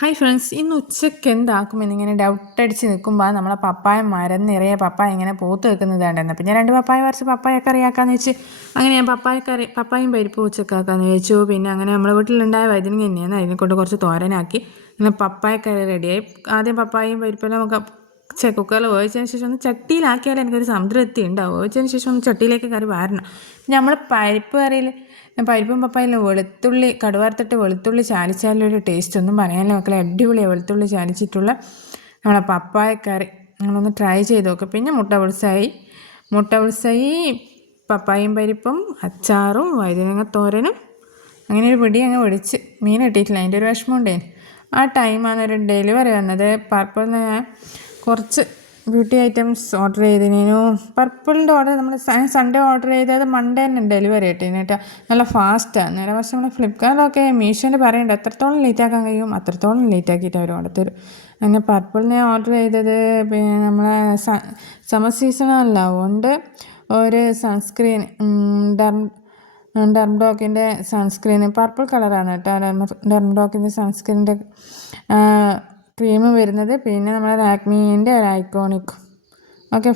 Hi friends, ഇന്ന് ഉച്ചയ്ക്ക് എന്താക്കും എന്നിങ്ങനെ ഡൗട്ടടിച്ച് നിൽക്കുമ്പോൾ നമ്മളെ പപ്പായ മരം നിറയെ പപ്പായ ഇങ്ങനെ പൂത്ത് വെക്കുന്നത് കണ്ടെന്ന്. പിന്നെ 2 പപ്പായ പറിച്ച് പപ്പായ കറിയാക്കാന്ന് വെച്ച് അങ്ങനെ ഞാൻ പപ്പായും പരിപ്പ് ഉച്ചക്കാക്കാന്ന് വെച്ചു. പിന്നെ അങ്ങനെ നമ്മുടെ വീട്ടിലുണ്ടായ വഴുതനങ്ങ തന്നെയാണ്, അതിനെക്കൊണ്ട് കുറച്ച് തോരനാക്കി അങ്ങനെ പപ്പായ കറി റെഡിയായി. ആദ്യം പപ്പായയും പരിപ്പെല്ലാം നമുക്ക് കുക്കറിൽ വേവിച്ചതിന് ശേഷം ഒന്ന് ചട്ടിയിലാക്കിയാൽ എനിക്കൊരു സംതൃപ്തി ഉണ്ടാവും. വേവിച്ചതിന് ശേഷം ഒന്ന് ചട്ടിയിലേക്ക് കറി വാരണം. പിന്നെ നമ്മൾ പരിപ്പ് കറിയിൽ പരിപ്പും പപ്പായയിലും വെളുത്തുള്ളി കടുവറുത്തിട്ട് വെളുത്തുള്ളി ചാലിച്ചാലൊരു ടേസ്റ്റ് ഒന്നും പറയാനില്ല മക്കളെ, അടിപൊളിയാണ്. വെളുത്തുള്ളി ചാലിച്ചിട്ടുള്ള നമ്മളെ പപ്പായ കറി നമ്മളൊന്ന് ട്രൈ ചെയ്ത് നോക്കുക. പിന്നെ മുട്ട പുളിസായി പപ്പായയും പരിപ്പും അച്ചാറും വഴുതനങ്ങ തോരനും അങ്ങനെ ഒരു പിടി അങ്ങ് ഒടിച്ച്. മീൻ കിട്ടിയിട്ടില്ല, അതിൻ്റെ ഒരു വിഷമം ഉണ്ടായിരുന്നു. ആ ടൈമാണ് ഒരു ഡെലിവറി വന്നത്. പർപ്പിളിന് കുറച്ച് ബ്യൂട്ടി ഐറ്റംസ് ഓർഡർ ചെയ്തതിനു. പർപ്പിളിൻ്റെ ഓർഡർ നമ്മൾ സൺഡേ ഓർഡർ ചെയ്തത് മൺഡേ തന്നെ ഡെലിവറി കിട്ടിന് കേട്ടോ. നല്ല ഫാസ്റ്റാണ്. നേരെ പക്ഷേ നമ്മൾ ഫ്ലിപ്കാർട്ടിലൊക്കെ മീഷോൻ്റെ പറയുന്നുണ്ട് എത്രത്തോളം ലേറ്റ് ആക്കാൻ കഴിയും അത്രത്തോളം ലേറ്റ് ആക്കിയിട്ട് അവർ കൊണ്ടു തരും. അങ്ങനെ പർപ്പിളിനെ ഓർഡർ ചെയ്തത് പിന്നെ നമ്മളെ സമ്മർ സീസണല്ല, അതുകൊണ്ട് ഒരു സൺസ്ക്രീൻ ഡെർമഡോക്കിൻ്റെ സൺസ്ക്രീൻ പർപ്പിൾ കളറാണ് കേട്ടോ. ഡെർമഡോക്കിൻ്റെ സൺസ്ക്രീനിൻ്റെ ക്രീം വരുന്നത്. പിന്നെ നമ്മളെ ലാക്മീൻ്റെ ഒരു ഐക്കോണിക്. ഓക്കെ.